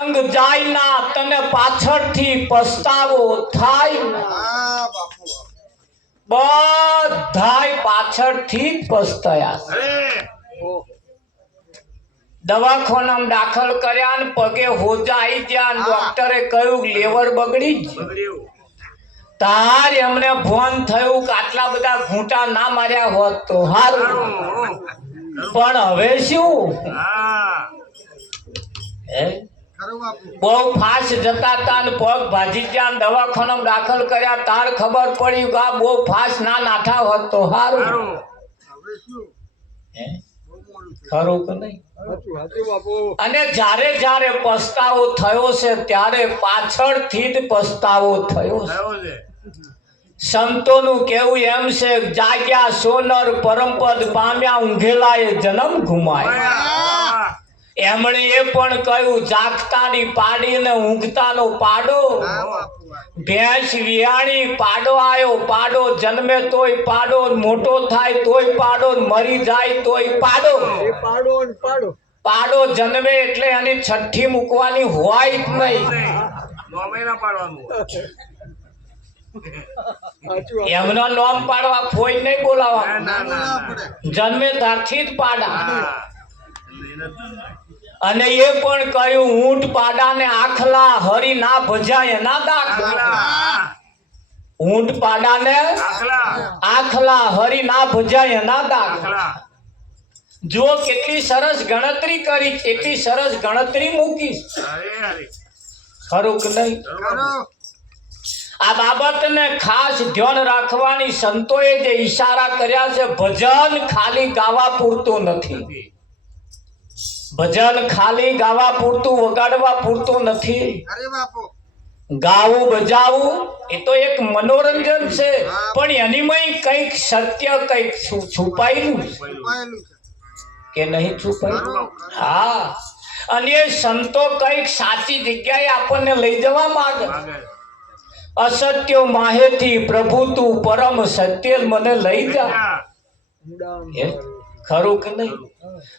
અંગ જાય ના તને પાછળથી પસ્તાવો થાય બધાય પાછળથી જ પસ્તાયા દવાખાનામાં દાખલ કર્યા ને પગે હોજા આવી ગયા ને ડોક્ટરે કહ્યું લેવર બગડી ગયું તાર એમને ફોન થયું કે આટલા બધા ઘૂંટા ના માર્યા હોત તો હારું પણ હવે શું બહુ ફાસ્ટ જતા હતા ને પગ ભાજી ગયા ને દવાખાનામાં દાખલ કર્યા તાર ખબર પડી કે આ બહુ ફાસ્ટ ના નાઠા હોત તો હારું ખરું કે નહીં અને જ્યારે જ્યારે પસ્તાવો થયો છે ત્યારે પાછળથી જ પસ્તાવો થયો છે સંતોનું કેવું એમ છે જાગ્યા સોનર પરમપદ પામ્યા ઊંઘેલાએ જન્મ ઘુમાય એમણે એ પણ કહ્યું જાગતાની પાડીને ઊંઘતાનો પાડો ભેંસ વિયાણી પાડો આવ્યો પાડો જન્મે તોય પાડો મોટો થાય તોય પાડો મરી જાય તોય પાડો પાડો જન્મે એટલે એની છઠ્ઠી મૂકવાની હોય જ નહીં એમનો નામ પાડવા કોઈ નહીં બોલાવા જન્મે ત્યારથી જ પાડા અને એ પણ કહ્યું ઊંટ પાડાને આખલા હરી ના ભજાય ના દાખલા ઊંટ પાડાને આખલા હરી ના ભજાય ના દાખલા જો કેટલી સરસ ગણતરી કરી કેટલી સરસ ગણતરી મૂકી ખરું કે નહીં આ બાબતને ખાસ ધ્યાન રાખવાની સંતોએ જે ઈશારા કર્યા છે ભજન ખાલી ગાવા પૂરતું નથી ભજન ખાલી ગાવા પૂરતું વગાડવા પૂરતું નથી ગાવું બજાવું એ તો એક મનોરંજન છે પણ એનીમાં કંઈક સત્ય કંઈક છુપાયેલું કે નહીં છુપાયેલું હા અને એ સંતો કંઈક સાચી જગ્યાએ આપણને લઈ જવા માંગે અસત્ય માહેથી પ્રભુ તું પરમ સત્ય મને લઈ જા ખરું કે નહીં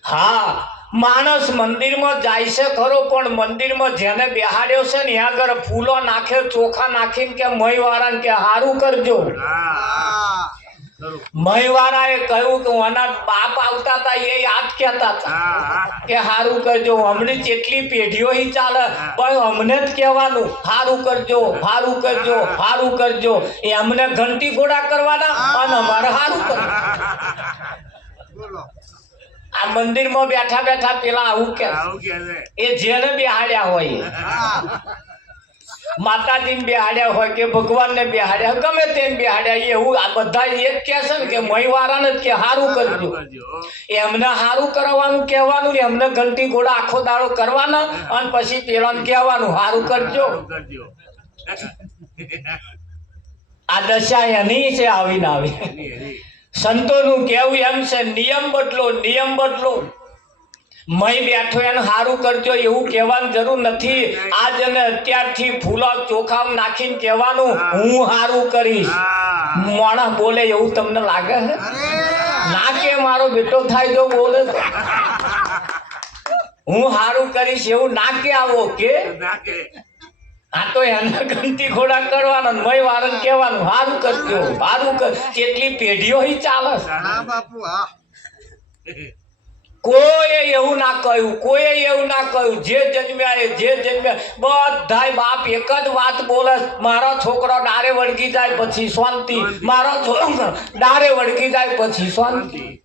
હા માણસ મંદિરમાં જાય છે ખરો પણ મંદિરમાં જેને બેહાડ્યો છે ને ત્યાં આગળ ફૂલો નાખે ચોખા નાખીને કે મય વાળાને કે હારું કરજો મય વાળાએ કહ્યું કે આના બાપ આવતા હતા એ યાદ કહેતા હતા કે હારું કરજો હમણાં જેટલી પેઢીઓ ही ચાલે ભાઈ અમને જ કહેવાનું હારું કરજો હારું કરજો હારું કરજો એ અમને ઘંટી ઘોડા કરવાના અને અમારે હારું કરવું આ મંદિરમાં બેઠા બેઠા પેલા આવું કે એ જેને બેહાડ્યા હોય માતાજીને બેહાડ્યા હોય કે ભગવાનને બેહાડ્યા ગમે તેને બેહાડ્યા એવું આ બધા એ જ કહે છે ને કે મયવારાને જ કે હારું કરજો એમને હારું કરવાનું કહેવાનું ને એમને ઘંટી ઘોડા આખો દાડો કરવાના અને પછી પેલાને કહેવાનું હારું કરજો આ દશા એની છે આવીને આવી સંતોનું કેવું એમ છે નિયમ બદલો મય બેઠો એને હારું કરજો એવું કહેવાની જરૂર નથી આજ અને અત્યારથી ફૂલો ચોખા નાખીને કહેવાનું હું હારું કરીશ માણસ બોલે એવું તમને લાગે છે ના કે મારો બેટો થાય જો બોલે હું હારું કરીશ એવું ના કે આવો કે આ તો એને ઘંટી ઘોડા કરવાનો મય વાળાને કહેવાનું હારું કરજો હારું કર કેટલી પેઢીઓ ही ચાલે કોઈ એવું ના કહ્યું જે જન્મ્યા બધાય બાપ એક જ વાત બોલે મારો છોકરો ડારે વળગી જાય પછી શાંતિ મારો છોકરો ડારે વળગી જાય પછી શાંતિ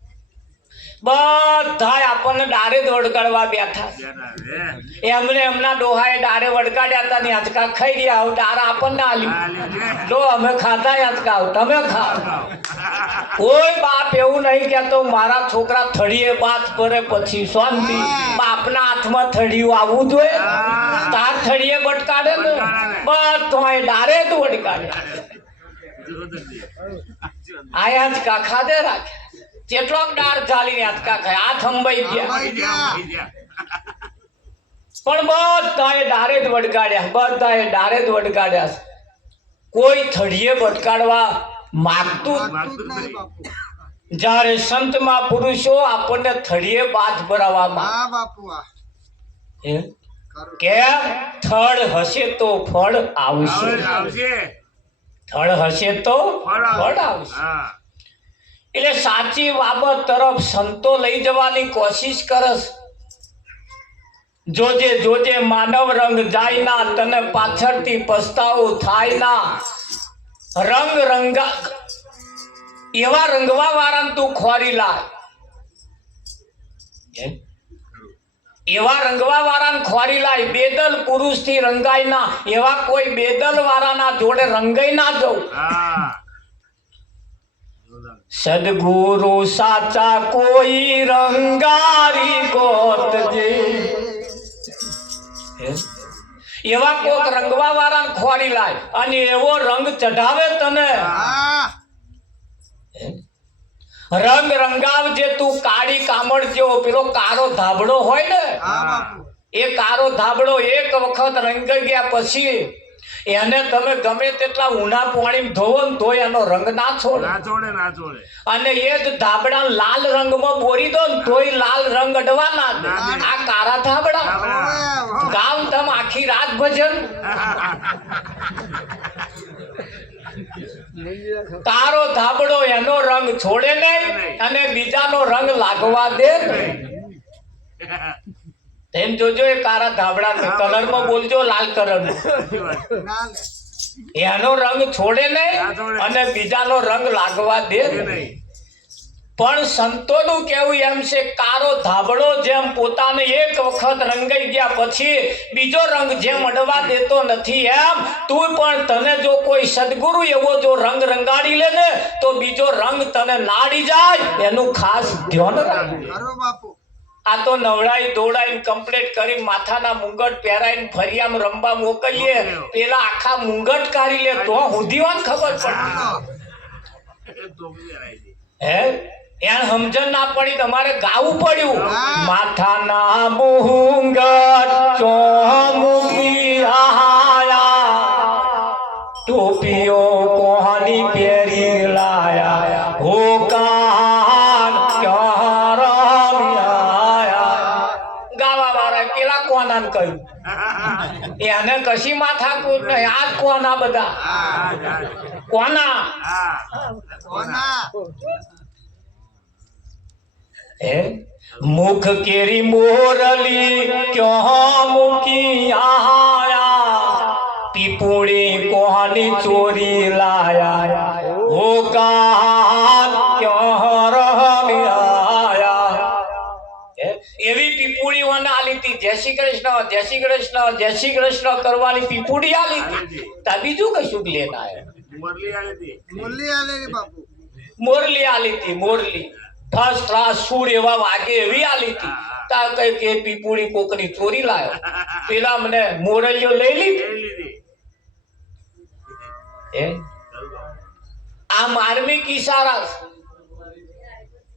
બધાય આપણને ડારે જ વળગાડવા બેઠા એમને એમના ડોહાએ ડારે વળગાડ્યા હતા ને આંચકા ખાઈ રહ્યા આવું ડારા આપણને આલ્યું જો અમે ખાધા આંચકા તમે ખાઓ કોઈ બાપ એવું નહીં કહેતો મારા છોકરા થળીએ બાત કરે પછી શાંતિ બાપના હાથમાં થળિયું આવવું જોઈએ તાર થળીએ બટકાડે ને બધોય ડારે જ વળગાડે આયા જ કા ખાધે રાખે કેટલોક ડાર ચાલીને આંચકા ખાય આ થંભાઈ ગયા પણ બધાએ ડારે જ વળગાડ્યા કોઈ થળીએ બટકાડવા માગતું જ્યારે સંતમાં પુરુષો આપણને થળીએ બાથ ભરાવામાં કે થળ હશે તો ફળ આવશે, થળ હશે તો ફળ આવશે. એટલે સાચી બાબત તરફ સંતો લઈ જવાની કોશિશ કરસ. જોજે જોજે માનવ રંગ જાય ના, તને પાછળથી પસ્તાવો થાય ના. રંગ રંગા એવા રંગવા વાળાને તું ખોરી લાય, એવા રંગવા વાળાને ખોરી લાય. બેદલ પુરુષ થી રંગાય ના, એવા કોઈ બેદલ વાળાના જોડે રંગાઈ ના જવું. સદગુરુ સાચા કોઈ રંગારી ગોતજે, એવા કોક રંગવા વાળાને ખોરી લાય અને એવો રંગ ચઢાવે તને. રંગ રંગાવજે તું કાળી કામળ જેવો. પેલો કારો ધાબળો હોય ને, એ કારો ધાબળો એક વખત રંગાઈ ગયા પછી એને તમે ગમે તેટલા ઊંડા પાણી ધોવો ને તોય એનો રંગ ના છોડે. અને એ જ ધાબડા લાલ રંગમાં બોરી દો ને તોય લાલ રંગ અડવાના. આ કારા ધાબડા ગામ તમે આખી રાત ભજન. તારો ધાબળો એનો રંગ છોડે નહીં અને બીજાનો રંગ લાગવા દે. એમ જોજો એ કારા ધાબળા કલર માં બોલજો, લાલ કલર એનો રંગ છોડે નહીં અને બીજાનો રંગ લાગવા દે. પણ સંતોનું કેવું એમ છે, કારો ધાબળો જેમ પોતાને એક વખત રંગાઈ ગયા પછી બીજો રંગ જેમ અડવા દેતો નથી, એમ તું પણ તને જો કોઈ સદગુરુ એવો જો રંગ રંગાડી લે ને તો બીજો રંગ તને નાડી જાય. એનું ખાસ ધ્યાન રાખજો. આ તો નવડાઈ દોડાઈ કમ્પ્લીટ કરી માથાના મુંગટ પહેરાઈને ફરિયામ રંબા મોકલીએ, પેલા આખા મુંગટ કાઢી લે તો હુંધીવાન ખબર પડે. હે એને સમજણ ના પડી, તમારે ગાવું પડ્યું. માથાના મુંગટ ચોમુકી આયા, ટોપીઓ કોહની પહેરી લાયા, હો કાન કોનાને કહ્યું એને કશી માથા કૂટ નહીં. આ કોના બધા કોના મુખ કેરી મોરલી ક્યાં મૂકી આયા, પીપુડી કોહની ચોરી લાયા, હો કાન ક્યાં રમ્યા. એવી પીપુડીઓને આલી હતી. જય શ્રી કૃષ્ણ, જય શ્રી કૃષ્ણ, જય શ્રી કૃષ્ણ કરવાની પીપુડી આલી હતી. તા બીજું કશું લેના મોરલી આલી હતી. મોરલી ફર્સ્ટ ક્લાસ સૂર એવા વાગે એવી આલી હતી. તા કઈ કે પીપુડી કોકની ચોરી લાયો, પેલા મને મોરલીઓ લઈ લીધી. આ માર્મિક ઈશારા,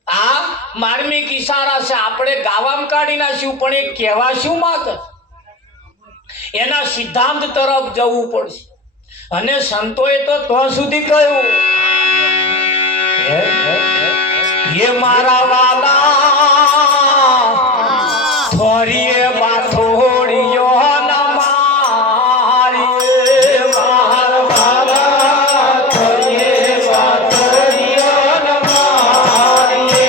આ માર્મિક ઈશારા છે. આપણે ગાવામાં કાઢી નાખ્યું પણ એ કહેવા શું માંગે, એના સિદ્ધાંત તરફ જવું પડશે. અને સંતોએ તો સુધી કહ્યું, ये मारा वाला थोड़िए बाथोड़ियो न मारिए, मारा वाला थोड़िए बाथोड़ियो न मारिए.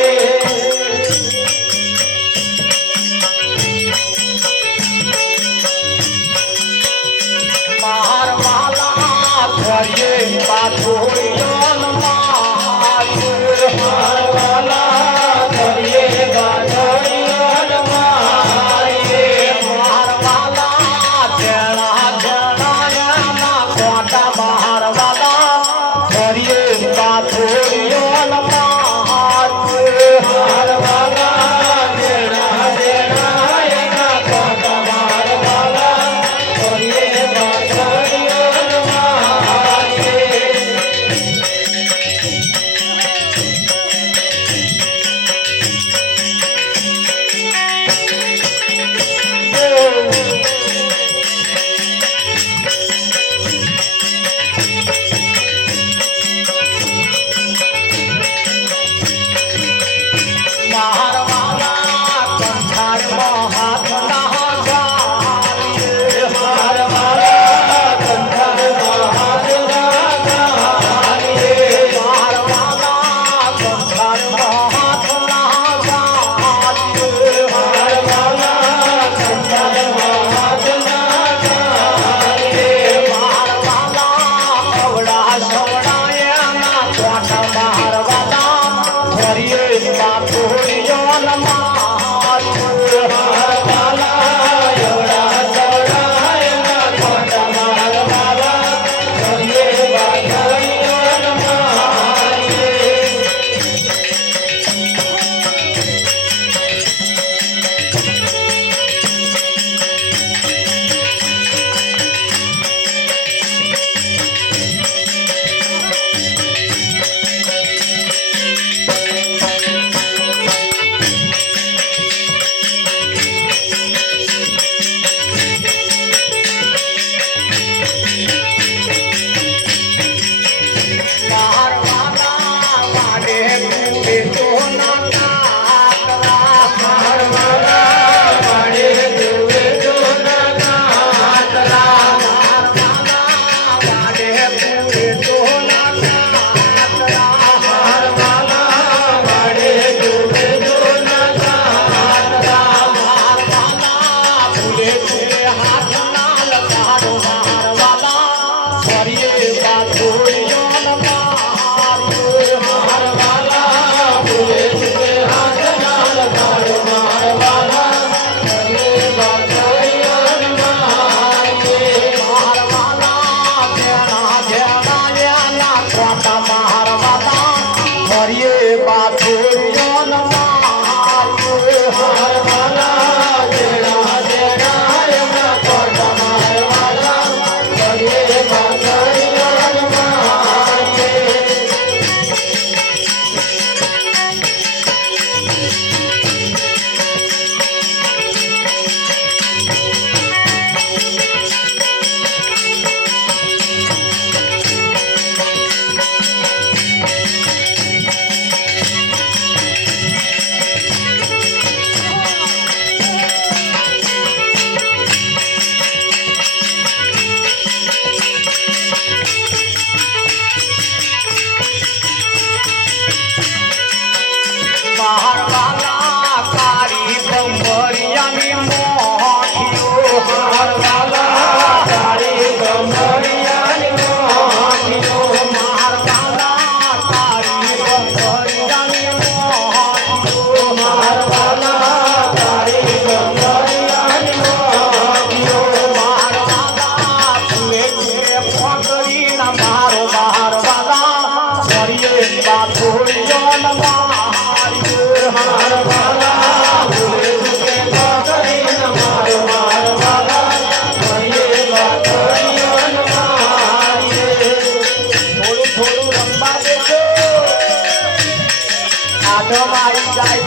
मार वाला थोड़िए बाथोड़ियो न मारिए, मार वाला थोड़िए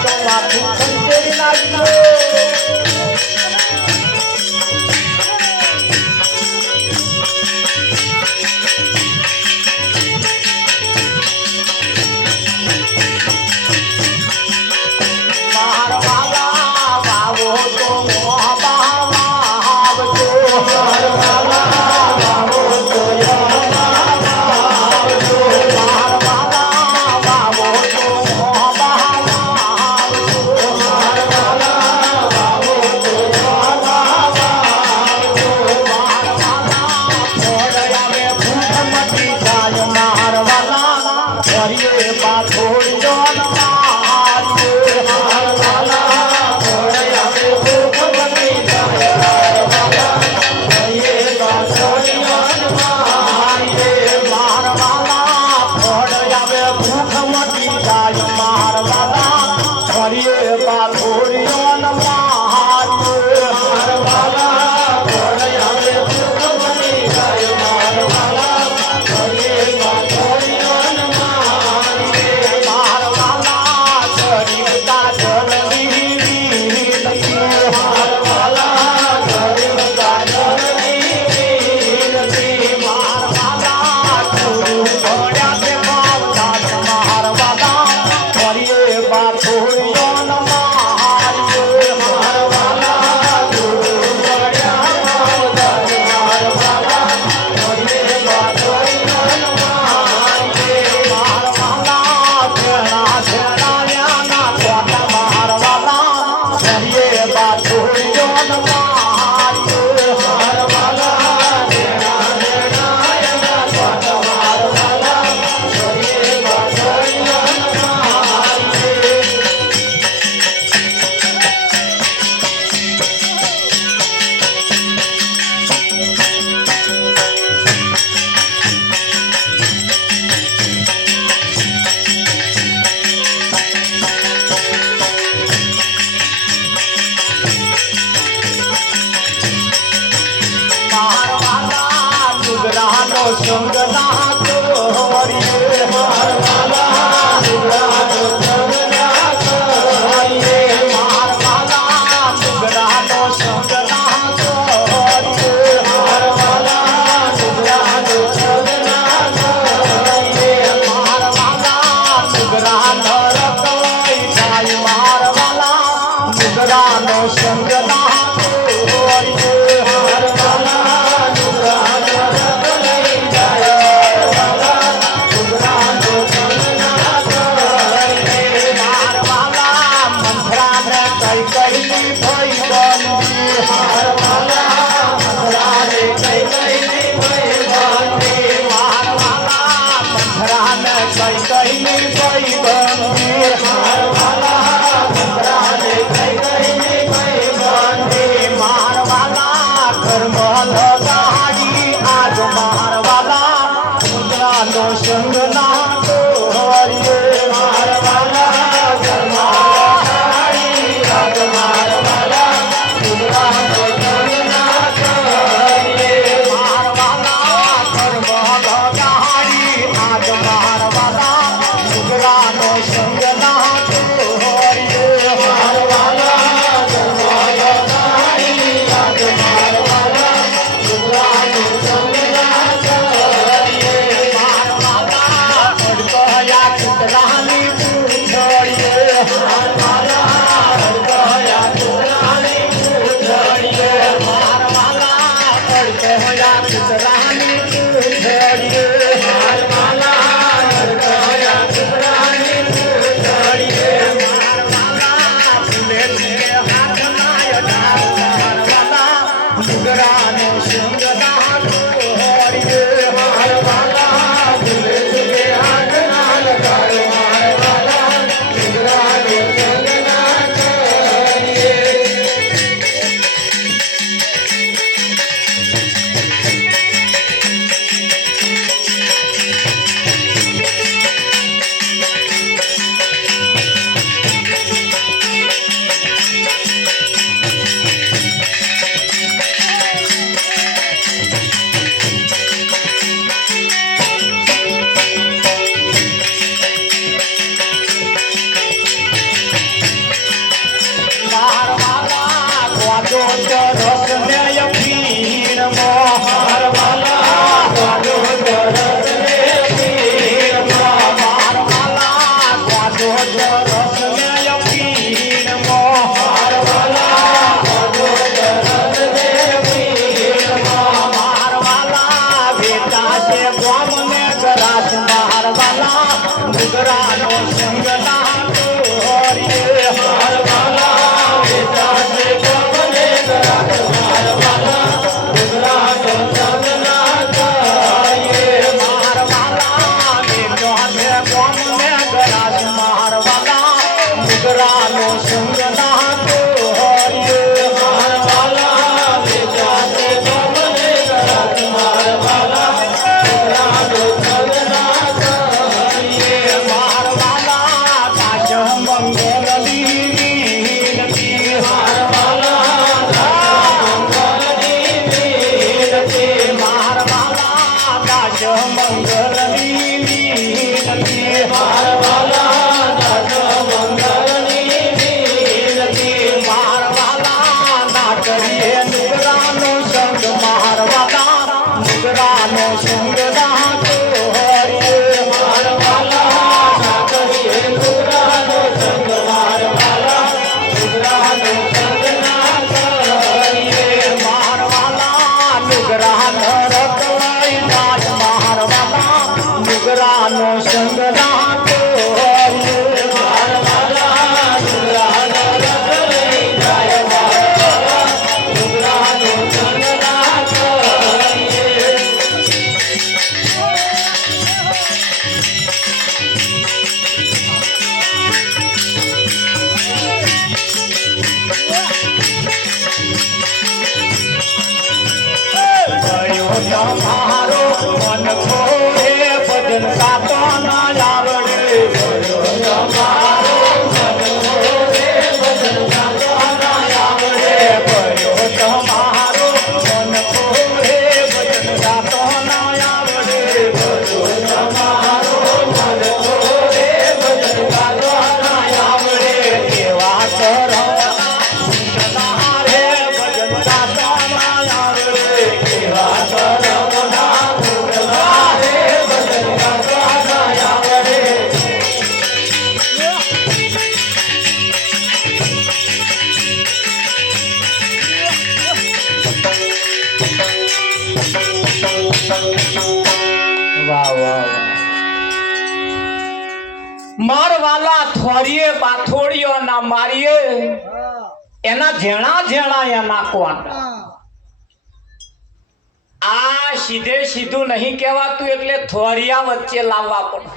તો માથું ખંજેરી નાખજો. નુગરા રતવાઈ જાય મારવાલા નુગરાનો સંગ રાતો મારો મન ખોરે ભજન ગાતો ના આવડે મારો મન ખોરે ભજન ગાતો ના આવડે ભયો તમારો મન ખોરે ભજન ગાતો ના આવડે ભયો તમારો મન ખોરે ભજન ગાતો ના આવડે કેવા કરવા રે ભજન ગાતો ના આવડે કેવા મારવાલા થોરીએ બાથોડીઓ ના મારીએ એના જેણા જેણા એના કોણ આ સીધે સીધું નહીં કહેવાતું એટલે થોરિયા વચ્ચે લાવવા પડે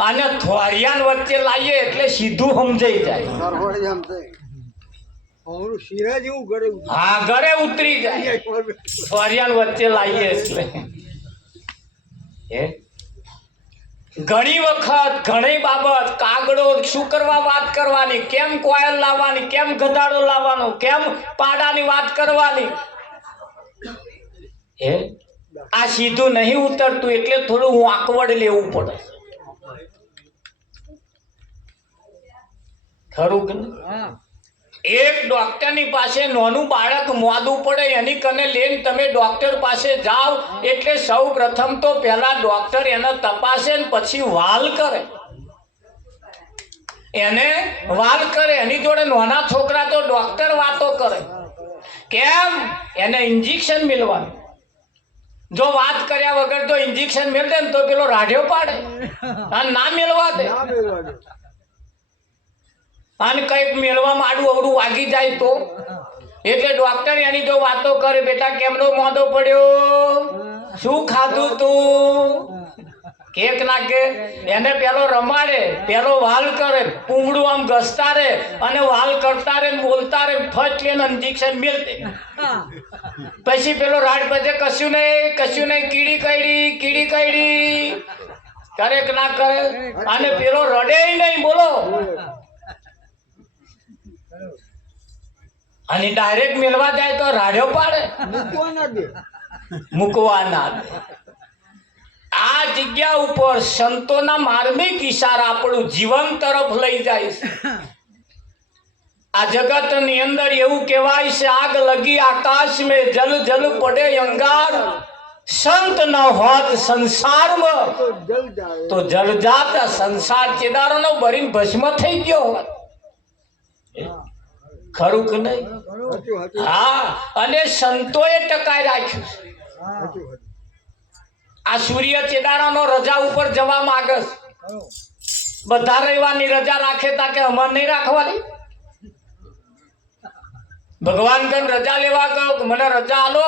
અને થોરિયાન વચ્ચે લાવીએ એટલે સીધું સમજાઈ જાય હા ઘરે ઉતરી જાય થોરિયાન વચ્ચે લાવીએ એટલે ઘણી વખત ઘણી બાબત કાગડો શું કરવા વાત કરવાની કેમ કોયલ લાવવાની કેમ ગધાડો લાવવાનો કેમ પાડાની વાત કરવાની આ સીધું નહીં ઉતરતું એટલે થોડું વાંકવડ લેવું પડે ખરું કે એક ડોક્ટરની પાસે નાનું બાળક મોદું પડે એની કને લઈને તમે ડોક્ટર પાસે જાઓ એટલે સૌ પ્રથમ તો પહેલા ડોક્ટર એને તપાસે ને પછી વાલ કરે એને વાલ કરે એની જોડે નાના છોકરા તો ડોક્ટર વાતો કરે કેમ એને ઇન્જેક્શન મિલવાનું જો વાત કર્યા વગર તો ઇન્જેક્શન મિલ દે ને તો પેલો રાઢ્યો પાડે અને ના મિલવા દે અને કઈક મેળવા આડું અવડું વાગી જાય તો એટલે ડોક્ટર એની જો વાતો કરે બેટા કેમનો મોદો પડ્યો શું ખાધું તું કેક નાખે એને પેલો રમાડે પેલો વાલ કરે પૂંગડું આમ ઘસતા રે અને વાલ કરતા રે બોલતા રે ફર્સ્ટ લઈને ઇન્જેક્શન મિલતે પછી પેલો રાડ બધે કશું નહીં કીડી કઈડી કરે કે ના કરે અને પેલો રડે નહીં બોલો અને ડાયરેક્ટ મેળવા જાય તો રાડ્યો પાડે મૂકવા ના દે આ જગ્યા ઉપર સંતોના માર્મિક ઈશારા આપણું જીવન તરફ લઈ જાય છે આ જગત ની અંદર એવું કહેવાય છે આગ લગી આકાશ में જલ જલ પડે અંગાર સંત ન હોત સંસારમાં તો જલ જાત સંસાર ચેદારોનો ભરીને ભસ્મ થઈ ગયો હોત ખરું કે નહીં હા અને સંતોએ ટકાઈ રાખ્યું છે આ સૂર્ય ચેદારાનો રજા ઉપર જવા માંગે બધા રવિવારની રજા રાખે તા કે અમાર નહીં રાખવાની ભગવાન કન રજા લેવા કહો મને રજા આલો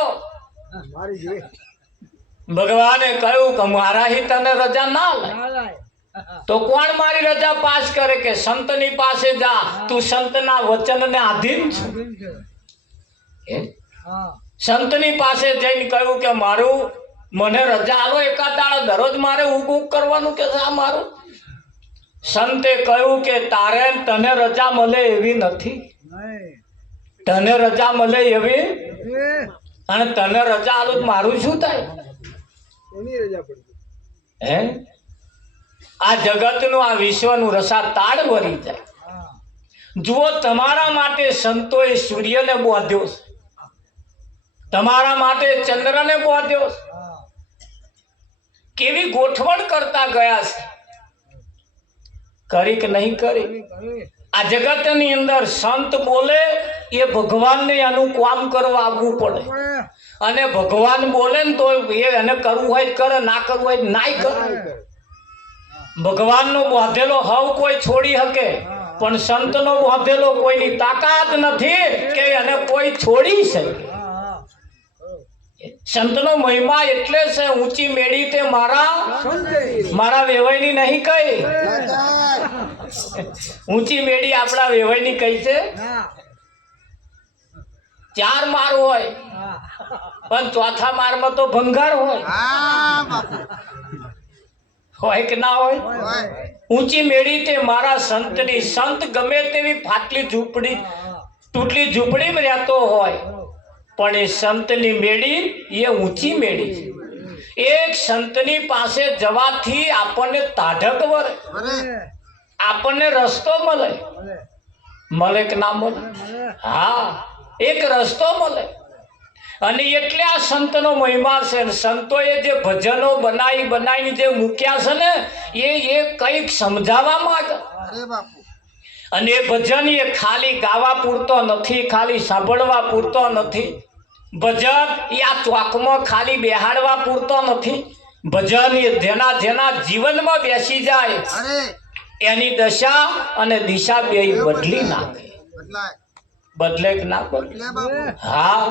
ભગવાને કહ્યું કે મારા હી તને રજા ના લે તો કોણ મારી રજા પાસ કરે કે સંતની પાસે જા તું સંતના વચનને આધીન છે સંતની પાસે જઈને કહ્યું કે મારું મને રજા આલો એકાદ દાડો દરરોજ મારે ઊભું કરવાનું કે આ મારું સંતે કહ્યું કે તારે તને રજા મળે એવી નથી તને રજા મળે એવી અને તને રજા આલો મારું શું થાય હે આ જગતનું આ વિશ્વનું રસા તાળ ભરી જાય જુઓ તમારા માટે સંતોએ સૂર્યને બોધ્યો છે તમારા માટે ચંદ્રને બોધ્યો છે કેવી ગોઠવણ કરતા ગયા છે કરી કે નહીં કરી આ જગતની અંદર સંત બોલે એ ભગવાનને એનું કામ કરવા આવવું પડે. અને ભગવાન બોલે ને તો એને કરવું હોય તો કરે, ના કરવું હોય તો નાય કરે. ભગવાનનો બાંધેલો હવ કોઈ છોડી શકે, પણ સંતનો બાંધેલો કોઈની તાકાત નથી કે એને કોઈ છોડી શકે. સંતનો મહિમા એટલે છે ઊંચી મેળી તે મારા વેવાઈની નહીં કઈ. ઊંચી મેળી આપણા વેવાઈની કઈ છે. 4 માર હોય પણ ચોથા મારમાં તો ભંગાર હોય કે ના હોય. ઊંચી મેળી તે મારા સંતની. સંત ગમે તેવી ફાટલી ઝૂંપડી તૂટલી ઝૂંપડીમાં રહેતો હોય પણ એ સંતની મેળી એ ઊંચી મેળી છે. એક સંતની પાસે જવાથી આપણને તાઢક વળે, આપણને રસ્તો મળે કે ના મળે. હા, એક રસ્તો મળે. અને એટલે આ સંતનો મહિમા છે. સંતોએ જે ભજનો બનાવીને જે મૂક્યા છે ને એ કંઈક સમજાવવા માંગે. અને એ ભજન એ ખાલી ગાવા પૂરતો નથી, ખાલી સાંભળવા પૂરતો નથી. ભજન એ આ ચોકમાં ખાલી બેહાડવા પૂરતો નથી. ભજન એ જેના જીવનમાં બેસી જાય એની દશા અને દિશા બે બદલી નાખે. બદલે કે ના બદલે? હા,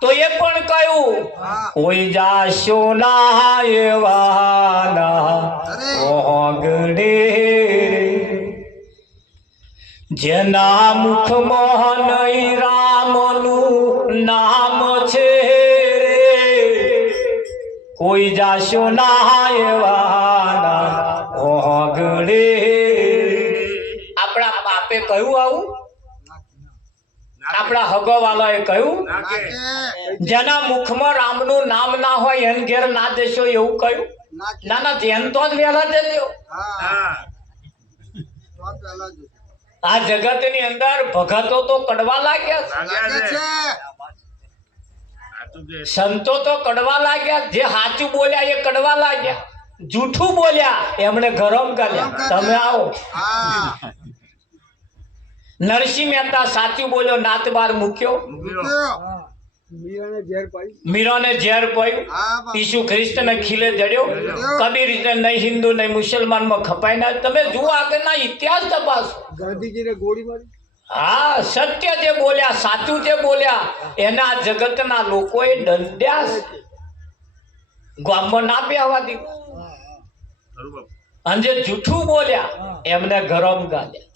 તો એ પણ કહ્યું કોઈ જાશો ના એવાના ઓગણે જેના મુખમાં નહીં રામનું નામ છે. કોઈ જાશો ના એવાના ઓગણે. આપણા બાપે કહ્યું આવું, આપણા હગવાલાએ કહ્યું જેના મુખમાં રામનું નામ ના હોય એને ઘેર ના દેશો એવું કહ્યું. ના ધ્યાન તો જ વહેલા દેજો. આ જગતની અંદર ભગતો તો કડવા લાગ્યા, સંતો તો કડવા લાગ્યા. જે સાચું બોલ્યા એ કડવા લાગ્યા, જૂઠું બોલ્યા એમણે ગરમ કર્યા. તમે આવો. નરસિંહ મહેતા સાચું બોલ્યો, નાત બાર મૂક્યો, મીરાને ઝેર પાયું, ઈસુ ખ્રિસ્તને ખીલે જડ્યો, કબીર નહીં હિન્દુ નહીં મુસલમાનમાં ખપાય ના. તમે જુઓ આગળના ઇતિહાસ તપાસો. ગાંધીજીને ગોળી મારી. હા, સત્ય જે બોલ્યા, સાચું જે બોલ્યા એના જગતના લોકોએ દંડ્યા. ગામમાં ના બેહવા દીધું. અને જે જૂઠું બોલ્યા એમને ગરમ ગાલ્યા.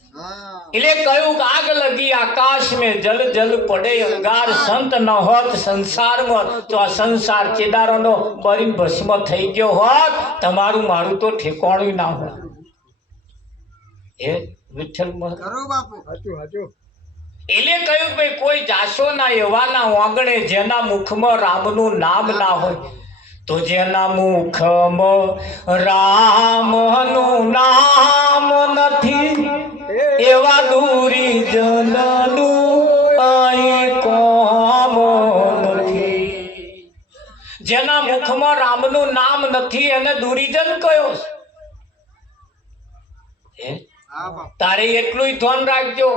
એટલે કહ્યું કે આગ લગી આકાશ में જલ જલ પડે અંગાર. સંત ન હોત સંસારમાં તો આ સંસાર ચેદારોનો બળી ભસ્મ થઈ ગયો હોત. તમારું મારું તો ઠેકાણું ના હોય. એ વિઠ્ઠલ એટલે કહ્યું ભાઈ કોઈ જાશો ના એવાના વાંગણે જેના મુખમાં રામનું નામ ના હોય. તો જેના મુખમાં રામનું નામ નથી એવા દૂરી જનનું અહીં કોમ નથી. જેના મુખમાં રામનું નામ નથી એને દુરીજન કયો છે. તારે એટલું ધ્યાન રાખજો.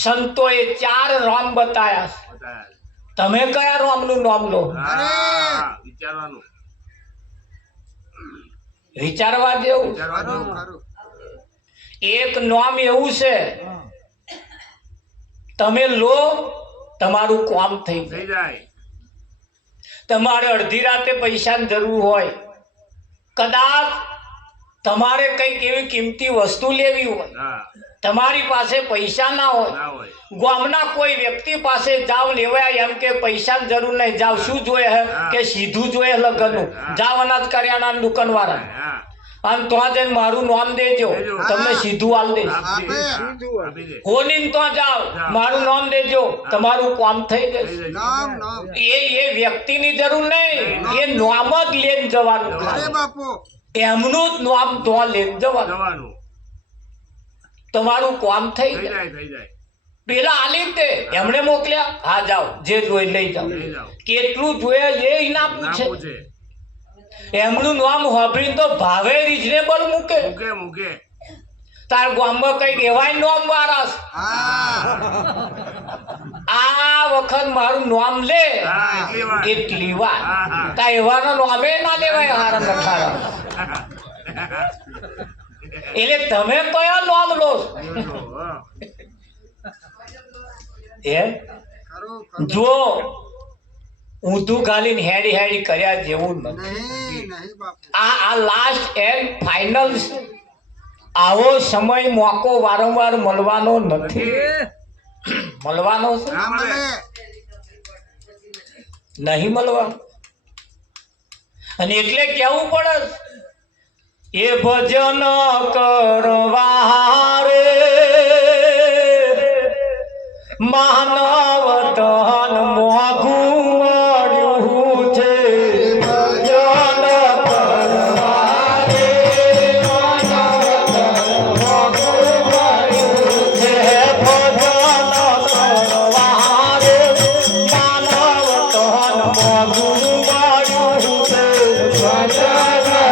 સંતોએ 4 રામ બતાયા. તમે કયા રામનું નામ લો? વિચારવા જેવું. એક નામ એવું છે તમે લો તમારું કામ થઈ જાય. તમારે અડધી રાતે પૈસાની જરૂર હોય, કદાચ તમારે કઈક એવી કિંમતી વસ્તુ લેવી હોય, તમારી પાસે પૈસા ના હોય, ગામના કોઈ વ્યક્તિ પાસે જાવ લેવા એમ કે પૈસાની જરૂર નહીં, જાવ શું જોઈએ કે સીધું જોઈએ લગ્નનું, જાવ અનાજ કરિયાણાની દુકાન વાળા અને તો જઈને મારું નામ દેજો, તમને સીધું આલ દઈશ. હોની તો જાવ મારું નામ દેજો, તમારું કામ થઈ જશે. એ વ્યક્તિની જરૂર નહીં, એ નામ જ લઈને જવાનું. એમનું જ નામ તો લઈને જવાનું, તમારું કામ થઈ જાય. પેલા આલી તે એમણે મોકલ્યા, હા જાઓ જે જોઈ લઈ જાઓ. કેટલું જોઈએ એ ના પૂછે. એમનું નામ હોભરીને તો ભાવે રિઝનેબલ મૂકે. તાર ગામમાં કઈ કહેવાય નોમ વારસ આ વખત મારું નામ લે એટલી વાર તા એવાનો નામે ના લેવાય હારા નખારા એટલે તમે કયો નામ લો એ જો ઊંધું ગાલીને હેડી હેડી કર્યા જેવું નથી આ લાસ્ટ એન્ડ ફાઇનલ છે આવો સમય મોકો વારંવાર મળવાનો નથી મળવાનો છે નહીં મળવાનો અને એટલે કેવું પડે એ ભજન કરવા રે માનવ તન મોઘું મળ્યું છે ભજન કરવા રે માનવ તન મોઘું મળ્યું છે ભજન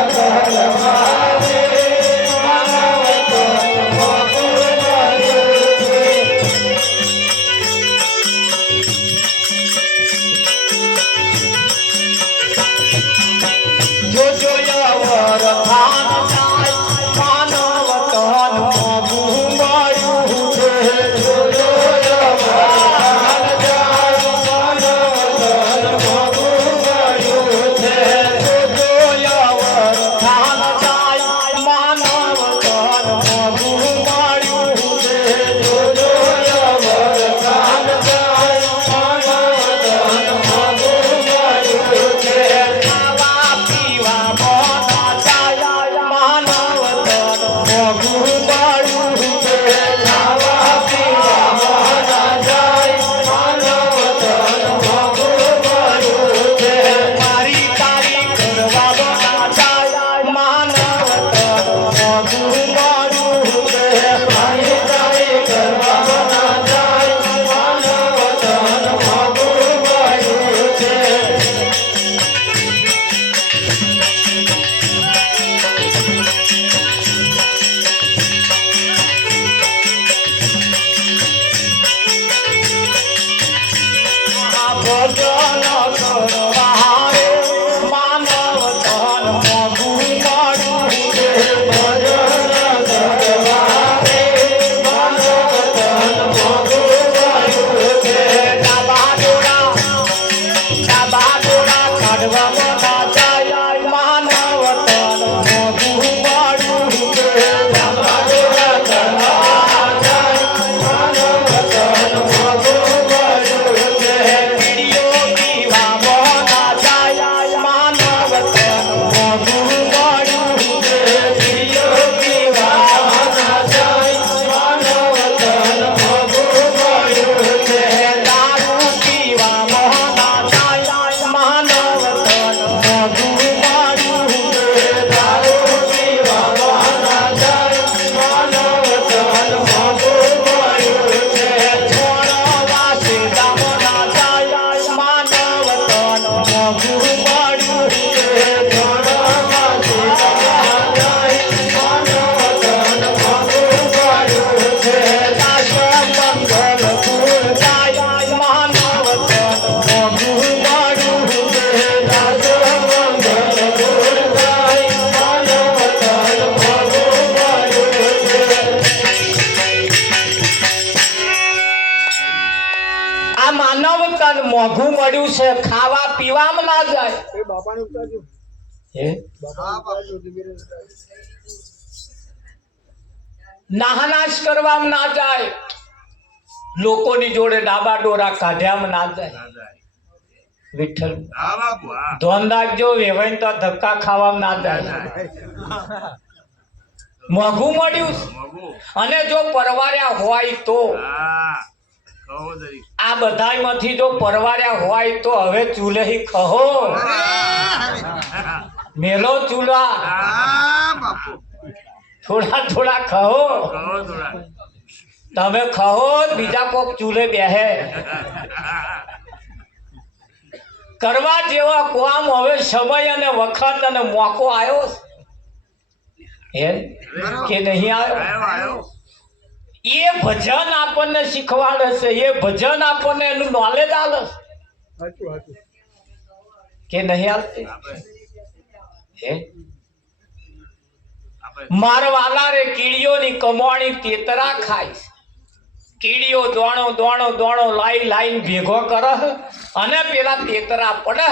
કરવા રે માનવ તન મોઘું મળ્યું છે ભજન કરવા મોઘું મળ્યું છે ખાવા પીવામાં ના જાય નાહનાશ કરવામાં ના જાય લોકોની જોડે ડાબા ડોરા કાઢ્યામાં ના જાય વિઠ્ઠલ ધોન રાખજો વેવાઈ તો ધક્કા ખાવામાં ના જાય મોઘું મળ્યું અને જો પરવાર્યા હોય તો આ બધામાંથી જો પરવાર્યા હોય તો હવે ચૂલહી ખહો મેલો ચૂલા થોડા થોડા ખહો તમે ખહો બીજા કોક ચૂલે બેહે કરવા જેવા કામ હવે સમય અને વખત અને મોકો આવ્યો હે કે નહીં આવ્યો? એ ભજન આપણને શીખવાડે છે, એ ભજન આપણને એનું નોલેજ આલે કે નહીં આવતી? હે મારવાલા રે કીડીઓની કમાણી તેતરા ખાય, કીડીઓ દોણો દોણો દોણો લાઈ લાઈન ભેગો કરે અને પેલા તેતરા પડે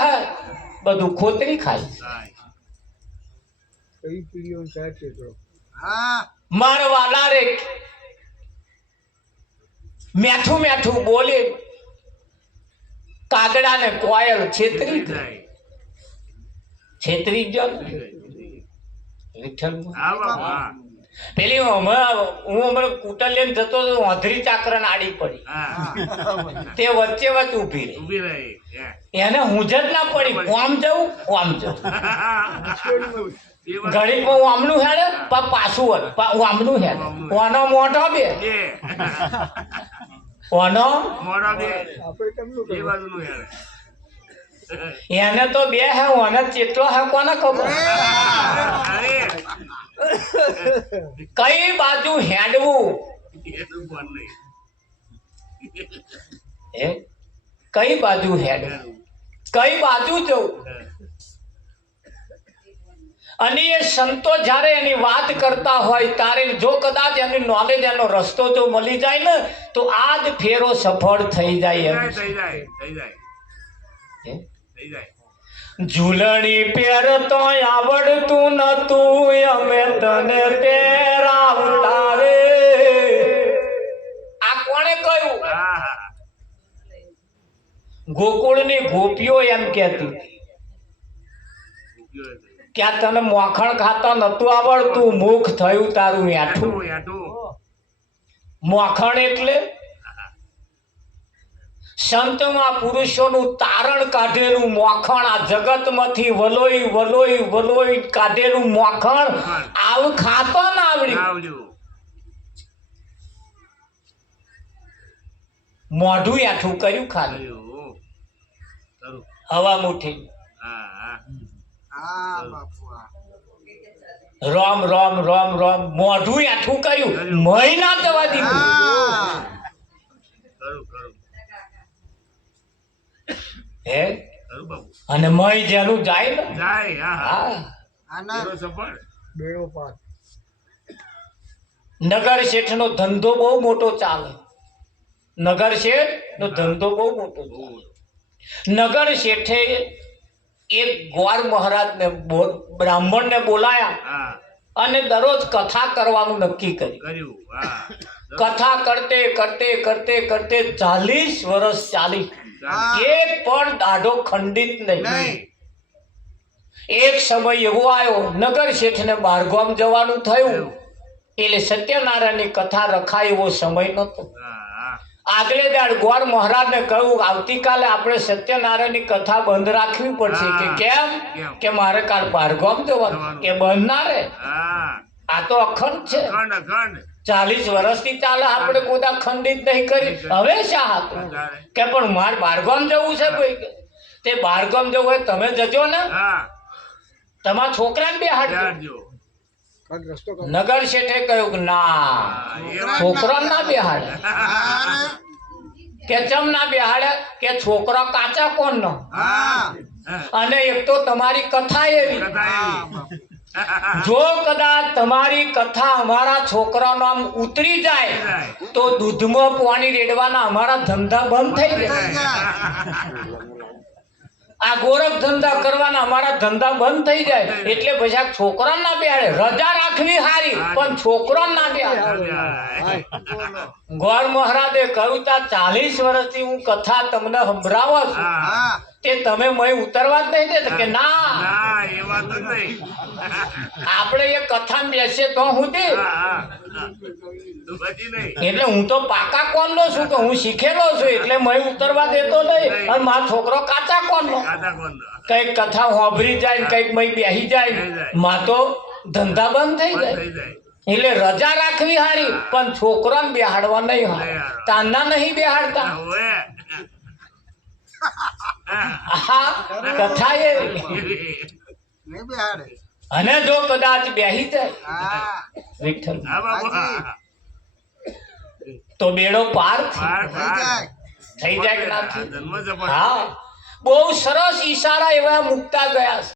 બધું ખોતરી ખાય. મારવાલા રે મેઠું મેઠું બોલે, કાગડા ને કોયલ છેતરી ગયો. પેલી હું હમણાં કુટર લઈને જતો હતો, અધરી ચાકરન આડી પડી, તે વચ્ચે વચ્ચે ઉભી રહી. એને હું જ ના પડી, આમ જવું ઘડીકમાં આમનું હેડે પાછું આમનું હેડે, ઓનો મોઢો બે ઓનો એને તો બે હે, ઓને ચેટલો હે કોને ખબર? કઈ બાજુ હેડવું, કઈ બાજુ હેડવું, કઈ બાજુ જવું? અને એ સંતો જ્યારે એની વાત કરતા હોય ત્યારે જો કદાચ એની નોલેજ એનો રસ્તો જો મળી જાય ને તો આ જ ફેરો સફળ થઈ જાય. ઝૂલણી પહેરતો આવડતું નતું, અમે તને પહેરાવતા રે. આ કોણે કહ્યું? ગોકુળની ગોપીઓ એમ કહેતી કે આ તને મોખણ ખાતા નતું આવડતું, મુખ થયું તારું મેઠું. મોખણ એટલે સંતમાં પુરુષોનું તારણ કાઢેલું મોખણ, આ જગતમાંથી વલોઈ વલોઈ વલોઈ કાઢેલું મોખણ આવ ખાતો ના આવડ્યું. મોઢું આઠું કર્યું ખાલી હવા મુઠી. રામ રામ રામ રામ મોઢું આઠું કર્યું, મહી ના જવા દીધું. હે અને મહી જેનું જાય ને નગર શેઠ નો ધંધો બહુ મોટો ચાલે. નગર શેઠ નો ધંધો બહુ મોટો ચાલે. નગર શેઠે એક ગ્વાર મહારાજ ને બ્રાહ્મણ ને બોલાયા અને દરરોજ કથા કરવાનું નક્કી કર્યું. કથા કરતે કરતે કરતે કરતે 40 વર્ષ ચાલી, એક પણ દાઢો ખંડિત નહીં. એક સમય એવો આવ્યો નગર શેઠ ને બહારગામ જવાનું થયું, એટલે સત્યનારાયણની કથા રખાય એવો સમય નતો. આગલે દાડ ગ્વાર મહારાજ ને કહ્યું આવતીકાલે આપણે સત્યનારાયણની કથા બંધ રાખવી પડશે. કે કેમ? કે મારે કાલ બહારગામ જવાનું. કે બંધ ના રે, આ તો અખંડ છે, 40 વર્ષથી ચાલે, આપણે કોઈ ખંડિત નહીં કરી. હવે શા હતું? કે પણ મારે બહારગામ જવું છે કોઈ. તે બહારગામ જવું હોય તમે જજો ને, તમારા છોકરાને બેહાડજો. નગર શેઠે કહ્યું કે ના, છોકરા ના બેહાડે. કે ચમ ના બેહાડે? કે છોકરો કાચા કોણ નો, અને એક તો તમારી કથા એવી, જો કદાચ તમારી કથા અમારા છોકરાનો આમ ઉતરી જાય તો દૂધમાં પાણી રેડવાના અમારા ધંધા બંધ થઈ જાય. આ ગોરખ ધંધા કરવાના અમારા ધંધા બંધ થઈ જાય. એટલે પછી આ છોકરા ના બેહાડે. રજા રાખવી હારી પણ છોકરા ના બેહાડે. ગોર મહારાજે કહ્યું તા 40 વર્ષથી હું કથા તમને સંભળાવો છું, તે તમે મય ઉતરવા જ નહીં દે? કે ના, આપણે એ કથા બેસે તો હું દે. એટલે હું તો પાકા કોણ નો છું કે હું શીખેલો છું, એટલે મય ઉતરવા દેતો નહીં. અને મારો છોકરો કાચા કોણ નો, કઈક કથા હોભરી જાય ને કઈક મય બેસી જાય, માં તો ધંધા બંધ થઈ જાય. એટલે રજા રાખવી હારી પણ છોકરાને બેહાડવા નહીં હોય. તાના નહીં બેહાડતા. હા, કથા એવી. અને જો કદાચ બેહી જાય વિઠ્ઠલ તો બેડો પાર થઈ જાય કે ના થાય? હા, બહુ સરસ ઈશારા એવા મૂકતા ગયા છે.